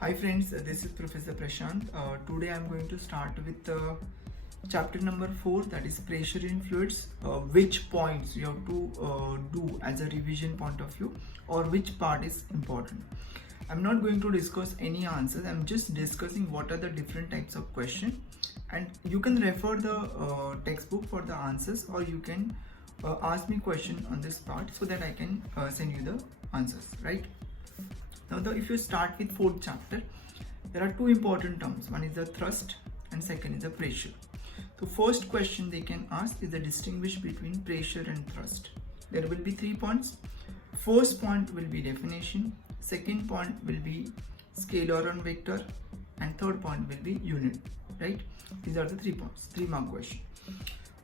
Hi friends, this is Professor Prashant. Today I am going to start with chapter number 4, that is pressure in fluids. Which points you have to do as a revision point of view, or which part is important. I'm not going to discuss any answers. I'm just discussing what are the different types of question, and you can refer the textbook for the answers, or you can ask me question on this part so that I can send you the answers, right? Now, if you start with fourth chapter, there are two important terms. One is the thrust and second is the pressure. So first question they can ask is the distinguish between pressure and thrust. There will be 3 points. First point will be definition, second point will be scalar and vector, and third point will be unit, right? These are the 3 points, 3 mark question.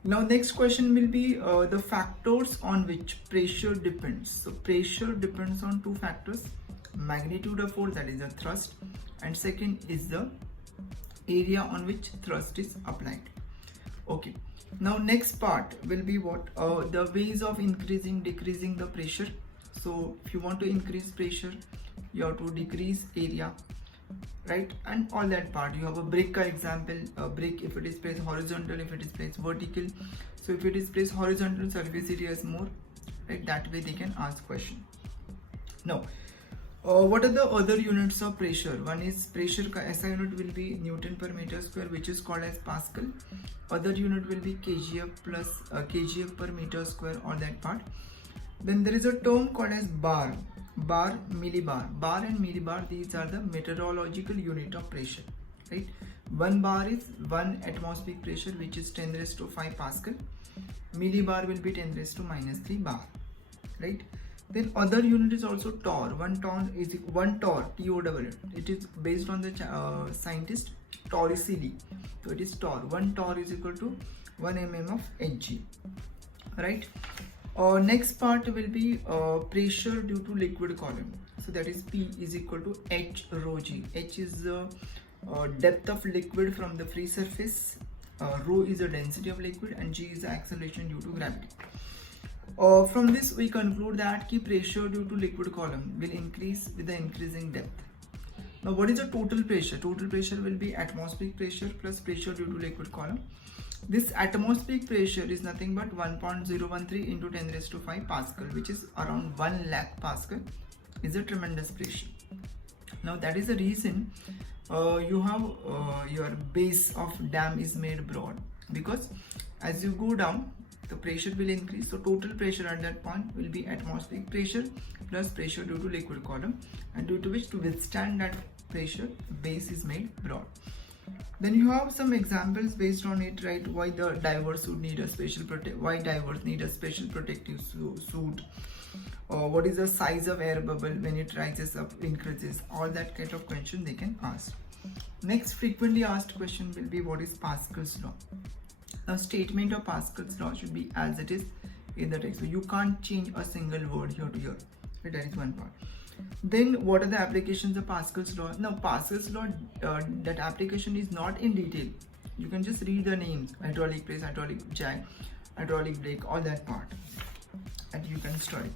Now next question will be the factors on which pressure depends. So pressure depends on 2 factors: magnitude of force, that is the thrust, and second is the area on which thrust is applied. Okay, now next part will be what the ways of increasing decreasing the pressure. So if you want to increase pressure, you have to decrease area, right? And all that part. You have a brick example, a brick, if it is placed horizontal, if it is placed vertical. So if it is placed horizontal, surface area is more, right? That way they can ask question. Now what are the other units of pressure? One is pressure SI unit will be Newton per meter square, which is called as Pascal. Other unit will be kgf plus kgf per meter square, or that part. Then there is a term called as bar, millibar. Bar and millibar, these are the meteorological unit of pressure, right? 1 bar is 1 atmospheric pressure, which is 10 raised to 5 Pascal. Millibar will be 10 raised to minus 3 bar, right? Then other unit is also torr. 1 torr is 1 torr, TOW. It is based on the scientist Torricelli. So it is torr. 1 torr is equal to 1 mm of Hg, right? Next part will be pressure due to liquid column. So that is P is equal to H rho G. H is the depth of liquid from the free surface. Rho is the density of liquid, and G is the acceleration due to gravity. From this we conclude that key pressure due to liquid column will increase with the increasing depth. Now what is the total pressure? Total pressure will be atmospheric pressure plus pressure due to liquid column. This atmospheric pressure is nothing but 1.013 into 10 raised to 5 Pascal, which is around 1 lakh Pascal, is a tremendous pressure. Now that is the reason you have your base of dam is made broad, because as you go down the pressure will increase. So total pressure at that point will be atmospheric pressure plus pressure due to liquid column, and due to which, to withstand that pressure, the base is made broad. Then you have some examples based on it, right? Why the divers would need a special protective suit, or what is the size of air bubble when it rises up, increases. All that kind of question they can ask. Next frequently asked question will be what is Pascal's law. Now statement of Pascal's law should be as it is in the text. So you can't change a single word here to here. So that is one part. Then what are the applications of Pascal's law? Now Pascal's law, that application is not in detail. You can just read the names: hydraulic press, hydraulic jack, hydraulic brake, all that part, and you can study.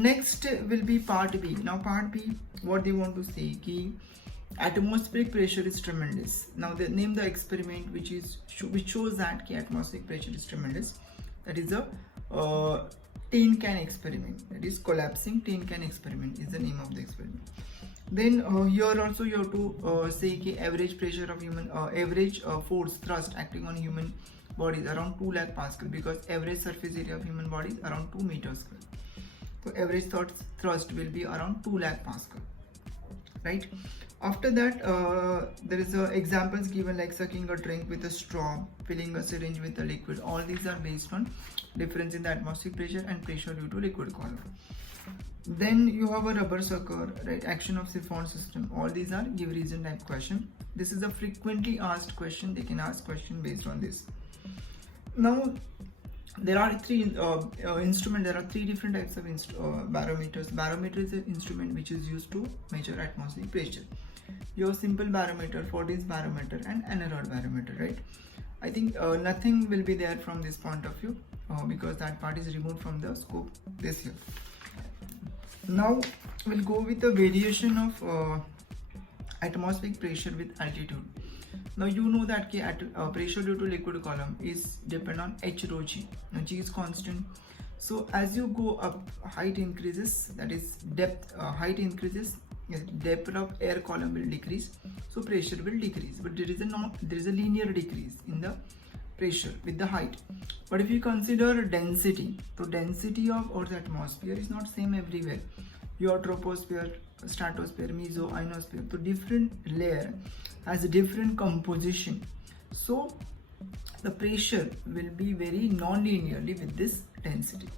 Next will be part B. Now part B, what they want to say, ki atmospheric pressure is tremendous. Now they name the experiment which shows that atmospheric pressure is tremendous. That is a tin can experiment. That is collapsing tin can experiment is the name of the experiment. Then here also you have to say ki average pressure of human average force thrust acting on human body is around 2 lakh Pascal, because average surface area of human body is around 2 meters square. So average thrust will be around 2 lakh Pascal, right? After that, there is examples given like sucking a drink with a straw, filling a syringe with a liquid. All these are based on difference in the atmospheric pressure and pressure due to liquid column. Then you have a rubber sucker, right? Action of siphon system. All these are give reason type question. This is a frequently asked question. They can ask question based on this. Now there are 3 instruments. There are 3 different types of barometers. Barometer is an instrument which is used to measure atmospheric pressure. You have simple barometer, Fordyce barometer, and Aneroid barometer, right? I think nothing will be there from this point of view because that part is removed from the scope this year. Now we'll go with the variation of atmospheric pressure with altitude. Now you know that pressure due to liquid column is depend on h rho g. Now g is constant. So as you go up, height increases, that is depth, height increases, depth of air column will decrease, so pressure will decrease. But there is a linear decrease in the pressure with the height. But if you consider density, so density of Earth's atmosphere is not same everywhere. Your troposphere, stratosphere, meso, ionosphere, so different layer has a different composition. So the pressure will be very non-linearly with this density.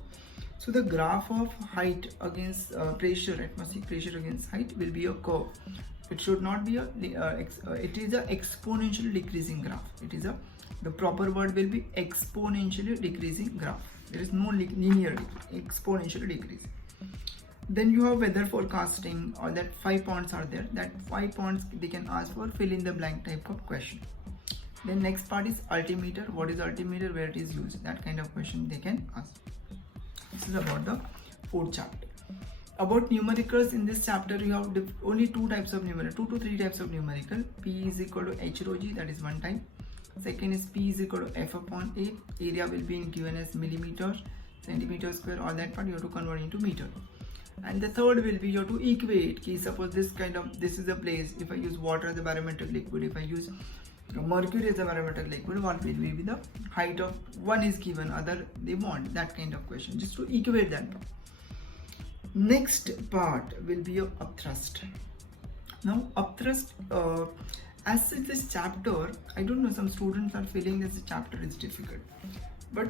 So the graph of height against pressure, atmospheric pressure against height will be a curve. It should not be it is a exponentially decreasing graph. The proper word will be exponentially decreasing graph. There is no linear, exponentially decreasing. Then you have weather forecasting, or that 5 points are there. That 5 points they can ask for fill in the blank type of question. Then next part is altimeter. What is altimeter? Where it is used? That kind of question they can ask. This is about the 4th chapter. About numericals, in this chapter you have only 2 types of numerical, 2 to 3 types of numerical. P is equal to h rho g, that is one type. Second is P is equal to F upon A. Area will be given as millimeter, centimeter square, all that part you have to convert into meter. And the third will be you have to equate. Suppose this is the place. If I use water as a barometric liquid, if I use mercury as a barometric liquid, what will be the height of one is given, other they want, that kind of question, just to equate that part. Next part will be your upthrust. Now upthrust, as in this chapter, I don't know, some students are feeling this chapter is difficult. But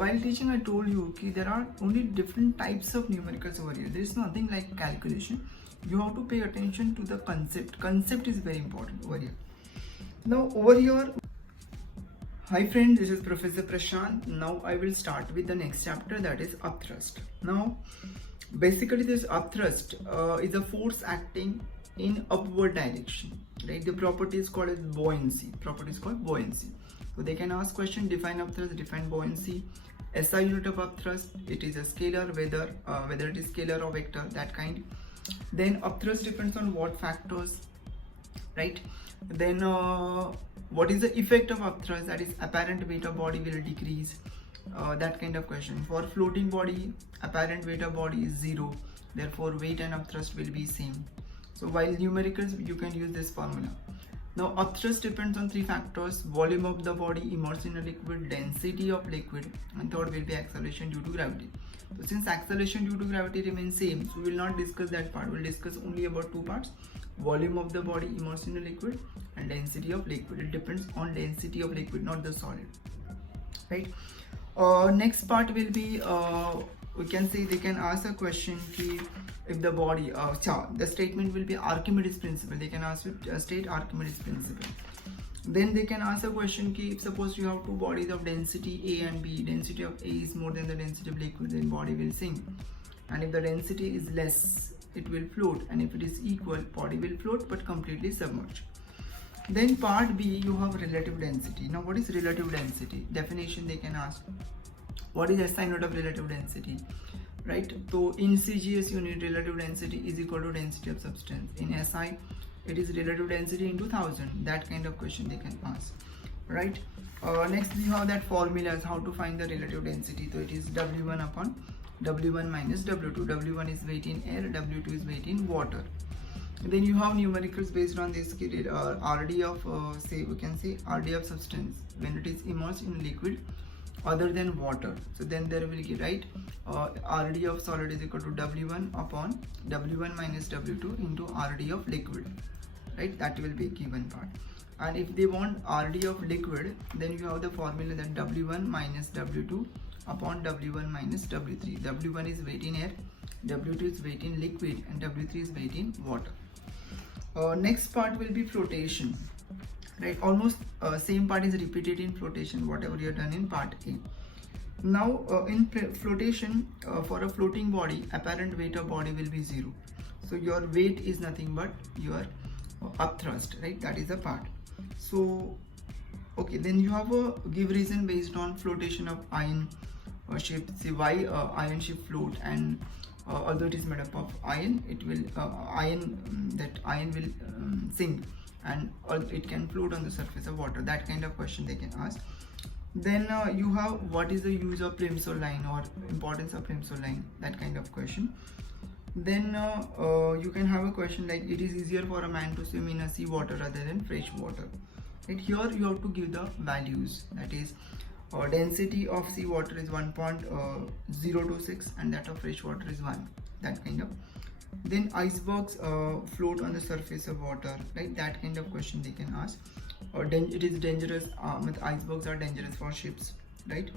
while teaching, I told you there are only different types of numericals over here. There is nothing like calculation. You have to pay attention to the concept. Concept is very important over here. Now over here, hi friends, this is Professor Prashant. Now I will start with the next chapter, that is upthrust. Now basically this upthrust is a force acting in upward direction, right? The property is called as buoyancy. So they can ask question, define upthrust, define buoyancy. SI unit of upthrust, it is a scalar, whether it is scalar or vector, that kind. Then upthrust depends on what factors, right? Then what is the effect of upthrust, that is apparent weight of body will decrease, that kind of question. For floating body, apparent weight of body is 0, therefore weight and upthrust will be same. So while numericals, you can use this formula. Now upthrust depends on 3 factors: volume of the body immersed in a liquid, density of liquid, and third will be acceleration due to gravity. So since acceleration due to gravity remains same, so we will not discuss that part. We will discuss only about 2 parts: volume of the body immersed in a liquid and density of liquid. It depends on density of liquid, not the solid, right? Next part will be we can say they can ask a question if the body the statement will be Archimedes principle. They can ask you state Archimedes principle. Then they can ask a question if suppose you have 2 bodies of density A and B, density of A is more than the density of liquid, then body will sink, and if the density is less, it will float, and if it is equal, body will float but completely submerged. Then part B, you have relative density. Now what is relative density? Definition they can ask. What is SI unit of relative density, right? So in CGS unit, relative density is equal to density of substance. In SI, it is relative density into 1000. That kind of question they can ask, right? Next we have that formulas, how to find the relative density. So it is W1 upon W1 minus W2. W1 is weight in air, W2 is weight in water. Then you have numericals based on this RD of say we can say RD of substance when it is immersed in liquid other than water. So then there will be, right, RD of solid is equal to W1 upon W1 minus W2 into RD of liquid, right? That will be given part. And if they want RD of liquid, then you have the formula that W1 minus W2 upon W1 minus W3. W1 is weight in air, W2 is weight in liquid, and W3 is weight in water. Next part will be flotation, right? Almost same part is repeated in flotation, whatever you have done in part A. Now in flotation, for a floating body, apparent weight of body will be 0. So your weight is nothing but your upthrust, right? That is a part. So okay, then you have a give reason based on flotation of ion ship. See why ion ship float, and although it is made up of iron, it will that iron will sink, and it can float on the surface of water. That kind of question they can ask. Then you have what is the use of Plimsoll-Line or importance of Plimsoll-Line, that kind of question. Then you can have a question like, it is easier for a man to swim in a sea water rather than fresh water. Right? Here you have to give the values, that is density of sea water is 1.026 and that of fresh water is 1, that kind of. Then icebergs float on the surface of water, right? That kind of question they can ask. Or it is dangerous, icebergs are dangerous for ships, right?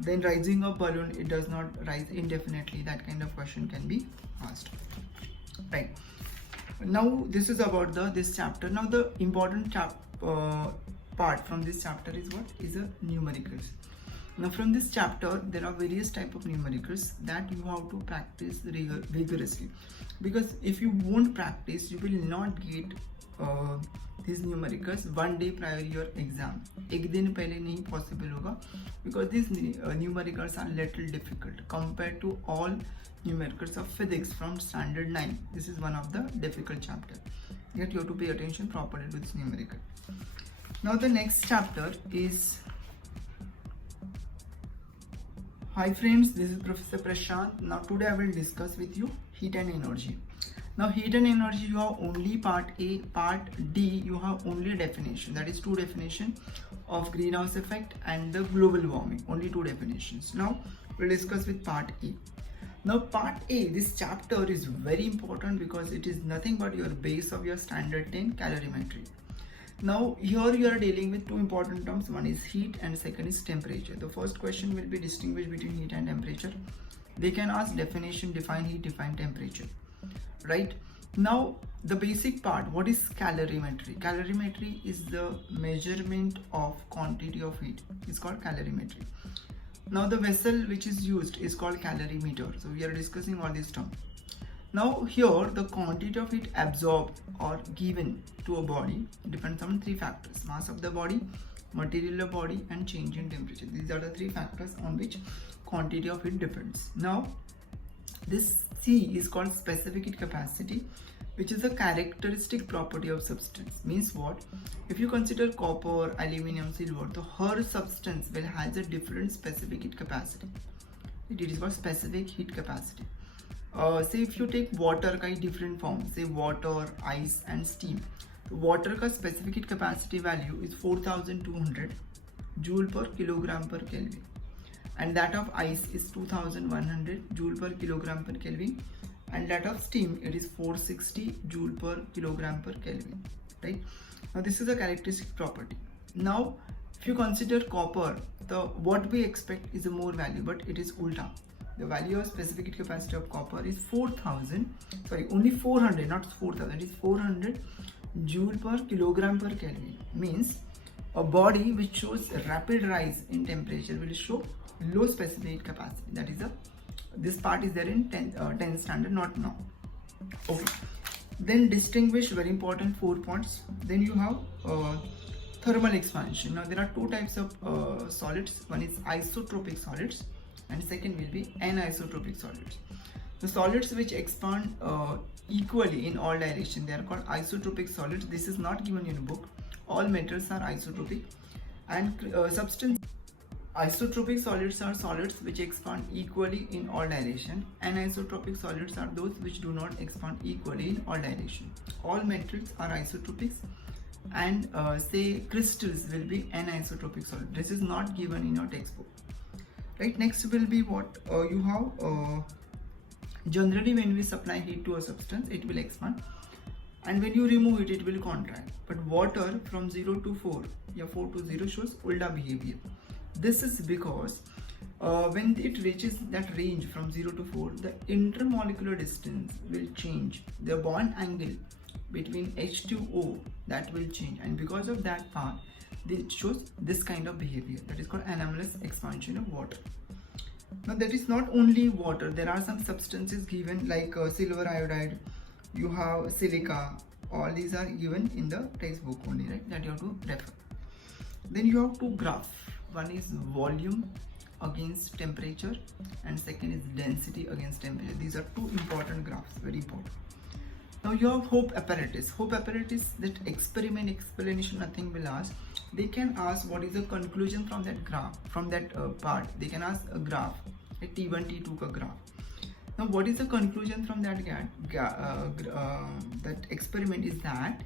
Then rising a balloon, it does not rise indefinitely, that kind of question can be asked, right? Now this is about this chapter. Now the important part from this chapter is what is a numericals. Now from this chapter there are various type of numericals that you have to practice vigorously, because if you won't practice you will not get these numericals one day prior your exam. एक दिन पहले नहीं possible होगा, because these numericals are little difficult compared to all numericals of physics from standard 9. This is one of the difficult chapter, yet you have to pay attention properly to this numerical. Now the next chapter is, hi friends, this is Professor Prashant. Now today I will discuss with you heat and energy. Now heat and energy, you have only part A. Part D, you have only definition, that is 2 definition of greenhouse effect and the global warming, only 2 definitions. Now we'll discuss with part A. Now part A, this chapter is very important because it is nothing but your base of your standard 10 calorimetry. Now here you are dealing with 2 important terms, one is heat and second is temperature. The first question will be distinguished between heat and temperature. They can ask definition, define heat, define temperature, right? Now the basic part, what is calorimetry? Calorimetry is the measurement of quantity of heat, it's called calorimetry. Now the vessel which is used is called calorimeter. So we are discussing all these terms. Now here the quantity of heat absorbed or given to a body depends on 3 factors: mass of the body, material of the body and change in temperature. These are the 3 factors on which quantity of heat depends. Now this C is called specific heat capacity, which is a characteristic property of substance. Means what? If you consider copper, aluminium, silver, the her substance will has a different specific heat capacity. It is called specific heat capacity. Say if you take water का different form, say water, ice and steam. So water का specific heat capacity value is 4200 joule per kilogram per Kelvin, and that of ice is 2100 joule per kilogram per Kelvin, and that of steam it is 460 joule per kilogram per Kelvin, right? Now this is a characteristic property. Now if you consider copper, what we expect is a more value, but it is ulta. The value of specific heat capacity of copper is 400, not 4000, it is 400 joule per kilogram per Kelvin. Means a body which shows rapid rise in temperature will show low specific heat capacity. That is this part is there in 10 standard, not now. Okay. Then distinguish, very important, 4 points. Then you have thermal expansion. Now there are 2 types of solids. One is isotropic solids and second will be anisotropic solids. The solids which expand equally in all directions, they are called isotropic solids. This is not given in a book. All metals are isotropic, and isotropic solids are solids which expand equally in all directions. Anisotropic solids are those which do not expand equally in all directions. All metals are isotropics, and say crystals will be anisotropic solid. This is not given in your textbook. Right, next will be what you have. Generally when we supply heat to a substance, it will expand, and when you remove it, it will contract. But water from 0 to 4, 4 to 0 shows ulta behavior. This is because when it reaches that range from 0 to 4, the intermolecular distance will change. The bond angle between H2O, that will change, and because of that part, it shows this kind of behavior. That is called anomalous expansion of water. Now that is not only water, there are some substances given like silver iodide, you have silica, all these are given in the textbook only, right? That you have to refer. Then you have 2 graphs. One is volume, against temperature, and second is density against temperature. These are two important graphs, very important. Now you have Hope apparatus. Hope apparatus, that experiment explanation nothing will ask. They can ask what is the conclusion from that graph, from that part. They can ask a graph, a T1 T2 ka graph. Now what is the conclusion from that that experiment is that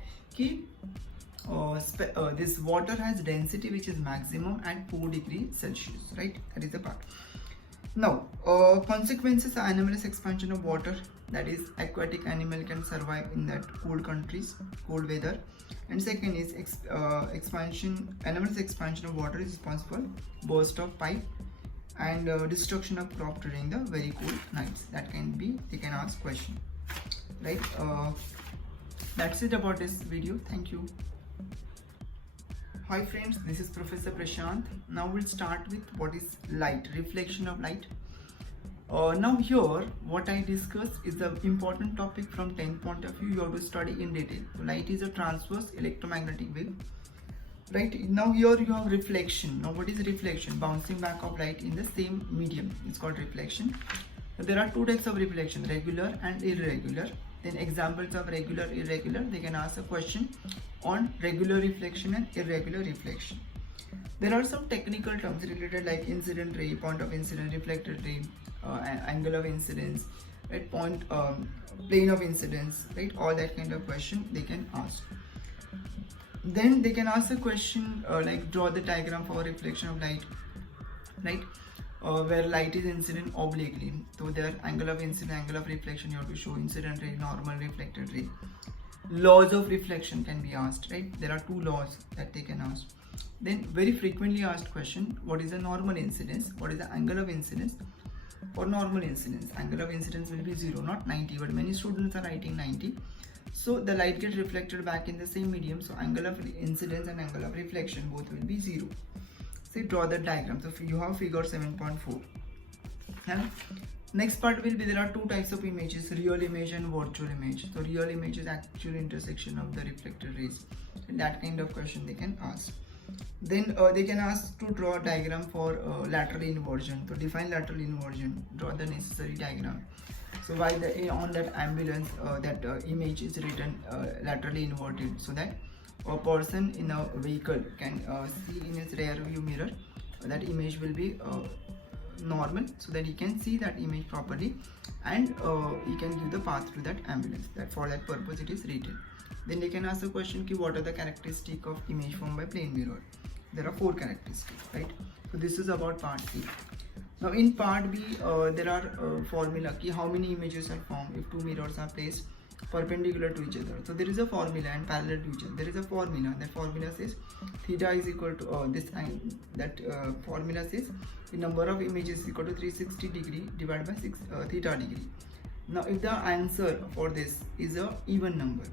this water has density which is maximum at 4 degrees Celsius, right? That is the part. Now consequences are anomalous expansion of water, that is aquatic animal can survive in that cold countries, cold weather. And second is anomalous expansion of water is responsible for burst of pipe and destruction of crop during the very cold nights. That can be, they can ask question, right? That's it about this video. Thank you. Hi friends, this is Professor Prashant. Now we'll start with what is light, reflection of light. Now here what I discuss is the important topic from 10th point of view. You have to study in detail. So light is a transverse electromagnetic wave, right? Now here you have reflection. Now what is reflection? Bouncing back of light in the same medium, it's called reflection. There are two types of reflection, regular and irregular. Then examples of regular, irregular, they can ask a question on regular reflection and irregular reflection. There are some technical terms related like incident ray, point of incidence, reflected ray, angle of incidence, right? Plane of incidence, right? All that kind of question they can ask. Then they can ask a question like draw the diagram for reflection of light, right? Where light is incident obliquely. So their angle of incidence, angle of reflection, you have to show incident ray, normal, reflected ray. Laws of reflection can be asked, right? There are two laws that they can ask. Then very frequently asked question, what is the normal incidence? What is the angle of incidence? For normal incidence, angle of incidence will be 0, not 90, but many students are writing 90. So the light gets reflected back in the same medium, so angle of incidence and angle of reflection both will be 0. So draw the diagram. So you have figure 7.4. And next part will be, there are two types of images, real image and virtual image. So real image is actual intersection of the reflected rays. And that kind of question they can ask. Then they can ask to draw a diagram for lateral inversion. So define lateral inversion, draw the necessary diagram. So while on that ambulance, that image is written laterally inverted, so that a person in a vehicle can see in his rear view mirror, that image will be normal, so that he can see that image properly, and he can give the path to that ambulance. That for that purpose it is written. Then they can ask the question ki what are the characteristics of image formed by plane mirror. There are 4 characteristics, right? So this is about part A. Now in part B, there are formula ki how many images are formed if 2 mirrors are placed perpendicular to each other. So there is a formula and parallel to each other. There is a formula. That formula says theta is equal to this angle. That formula says the number of images is equal to 360 degree divided by 6 theta degree. Now if the answer for this is a even number,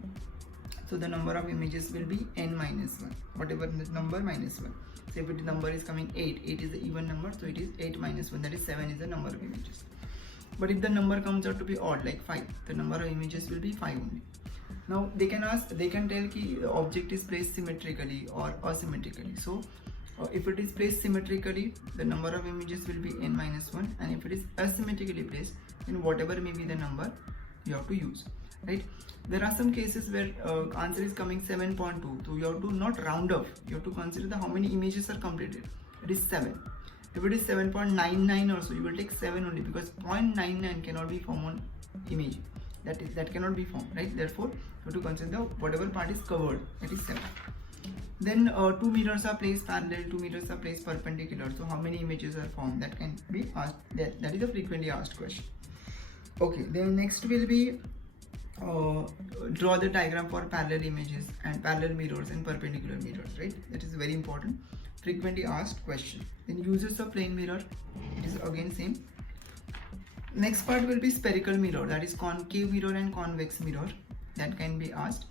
so the number of images will be n minus 1, whatever the number minus 1. So if the number is coming 8 is the even number, so it is 8 minus 1, that is 7 is the number of images. But if the number comes out to be odd, like 5, the number of images will be 5 only. Now they can ask, they can tell ki object is placed symmetrically or asymmetrically. So if it is placed symmetrically, the number of images will be n minus 1, and if it is asymmetrically placed, then whatever may be the number you have to use, right? There are some cases where answer is coming 7.2, so you have to not round off, you have to consider how many images are completed. It is 7. If it is 7.99 also, you will take 7 only, because 0.99 cannot be formed on image. That cannot be formed, right? Therefore, you have to consider whatever part is covered, that is 7. Then 2 mirrors are placed parallel, 2 mirrors are placed perpendicular. So how many images are formed? That can be asked. That is a frequently asked question. Okay, then next will be draw the diagram for parallel images and parallel mirrors and perpendicular mirrors, right? That is very important, frequently asked question. Then uses of plane mirror, it is again same. Next part will be spherical mirror, that is concave mirror and convex mirror, that can be asked.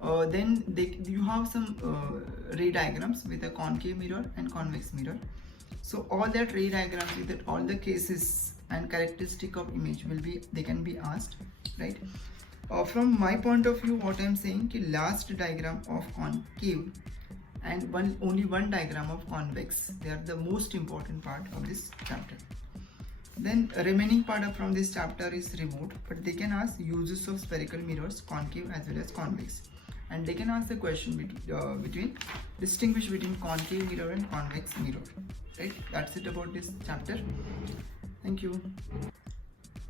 Then you have some ray diagrams with a concave mirror and convex mirror. So all that ray diagrams with that all the cases and characteristic of image will be, they can be asked, right? From my point of view, what I am saying ki last diagram of concave and only one diagram of convex. They are the most important part of this chapter. Then remaining part from this chapter is removed, but they can ask uses of spherical mirrors, concave as well as convex, and they can ask the question distinguish between concave mirror and convex mirror. Right, that's it about this chapter. Thank you.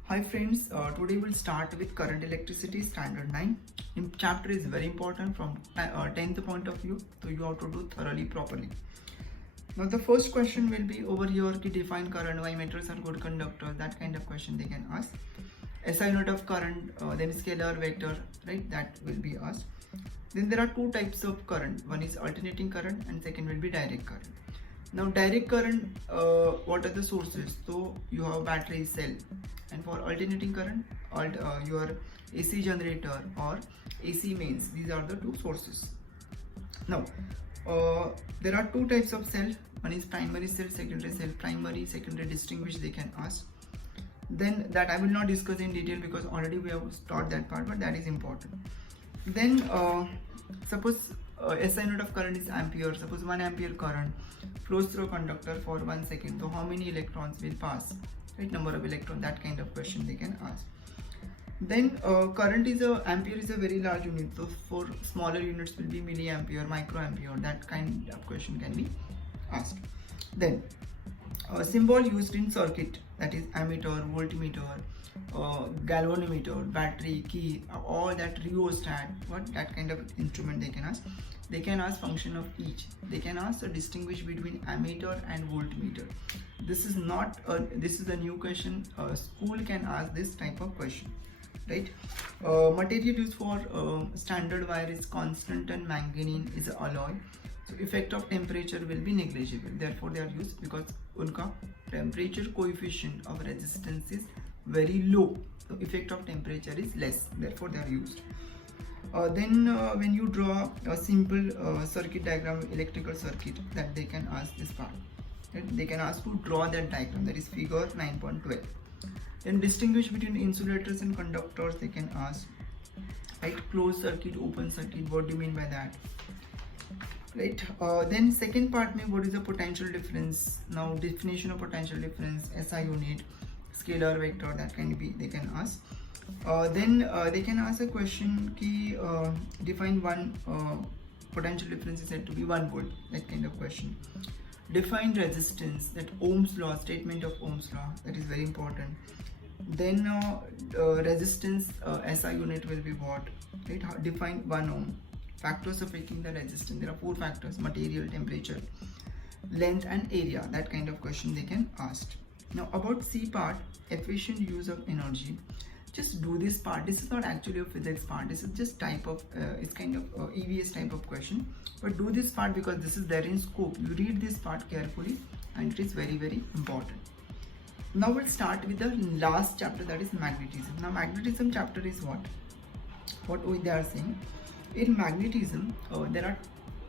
Hi friends, today we'll start with current electricity standard 9. In chapter is very important from 10th point of view, so you have to do thoroughly properly. Now the first question will be over here to define current, why metals are good conductors, that kind of question they can ask. SI unit of current, then scalar, vector, right, that will be asked. Then there are two types of current, one is alternating current and second will be direct current. Now direct current, what are the sources? So you have battery, cell, and for alternating current, your AC generator or AC mains, these are the two sources. Now there are two types of cell, one is primary cell, secondary cell. Primary, secondary distinguish they can ask. Then that I will not discuss in detail because already we have taught that part, but that is important. Then suppose SI unit of current is ampere. Suppose 1 ampere current flows through a conductor for 1 second, so how many electrons will pass, right, number of electrons, that kind of question they can ask. Then current is ampere is a very large unit, so for smaller units will be milliampere, microampere, that kind of question can be asked. Then symbol used in circuit, that is ammeter, voltmeter, galvanometer, battery, key, all that, rheostat, what, that kind of instrument they can ask. They can ask function of each. They can ask to distinguish between ammeter and voltmeter. This is not this is a new question. School can ask this type of question, right? Material used for standard wire is constant and manganese is a alloy. So effect of temperature will be negligible. Therefore they are used because unka temperature coefficient of resistance is very low. So effect of temperature is less. Therefore they are used. Then when you draw a simple circuit diagram, electrical circuit, that they can ask this part. Right? They can ask to draw that diagram, that is figure 9.12. Then distinguish between insulators and conductors they can ask. Right? Closed circuit, open circuit, what do you mean by that? Right. Then second part, what is the potential difference? Now definition of potential difference, SI unit, scalar, vector, that can be they can ask. Then they can ask a question ki define one potential difference is said to be 1 volt, that kind of question. Define resistance, that Ohm's law, statement of Ohm's law, that is very important. Then resistance, SI unit will be what, right? Define 1 ohm. Factors of making the resistance, there are 4 factors: material, temperature, length and area, that kind of question they can ask. Now about C part, efficient use of energy, just do this part. This is not actually a physics part, this is just type of it's kind of EVS type of question, but do this part because this is there in scope. You read this part carefully and it is very, very important. Now we'll start with the last chapter, that is magnetism. Now magnetism chapter is what they are saying. In magnetism, there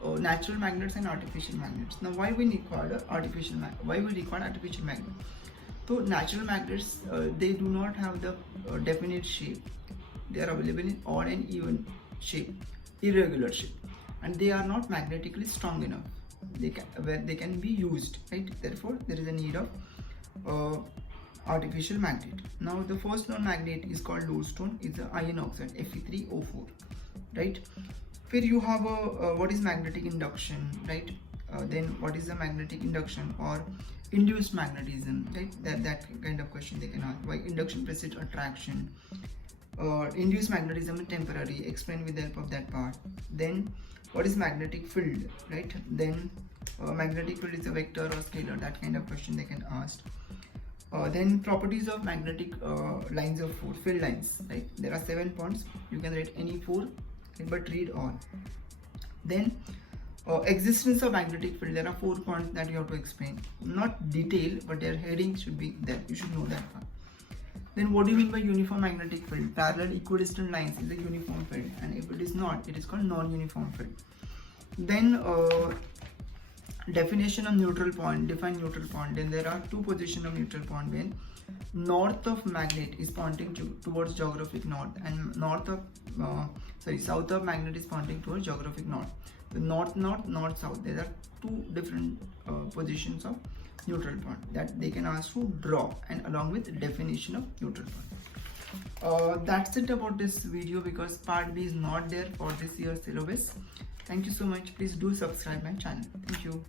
are natural magnets and artificial magnets. Now, why we require artificial magnet? So, natural magnets they do not have the definite shape. They are available in odd and even shape, irregular shape, and they are not magnetically strong enough. They can be used, right? Therefore, there is a need of artificial magnet. Now, the first known magnet is called lodestone. It's the iron oxide, Fe3O4. Right, here you have a what is magnetic induction, right? Then what is the magnetic induction or induced magnetism, right? That kind of question they can ask. Why induction precedes attraction? Induced magnetism is temporary, explain with the help of that part. Then what is magnetic field, right? Then magnetic field is a vector or scalar, that kind of question they can ask. Then properties of magnetic lines of force, field lines, right? There are 7 points, you can write any 4, but read all. Then existence of magnetic field, there are 4 points that you have to explain, not detail, but their heading should be there, you should know that part. Then what do you mean by uniform magnetic field? Parallel equidistant lines is a uniform field, and if it is not, it is called non-uniform field. Then definition of neutral point, define neutral point. Then there are 2 positions of neutral point when north of magnet is pointing towards geographic north, and south of magnet is pointing towards geographic north. The north south, there are two different positions of neutral point that they can ask to draw, and along with definition of neutral point. That's it about this video, because part B is not there for this year's syllabus. Thank you so much. Please do subscribe my channel. Thank you.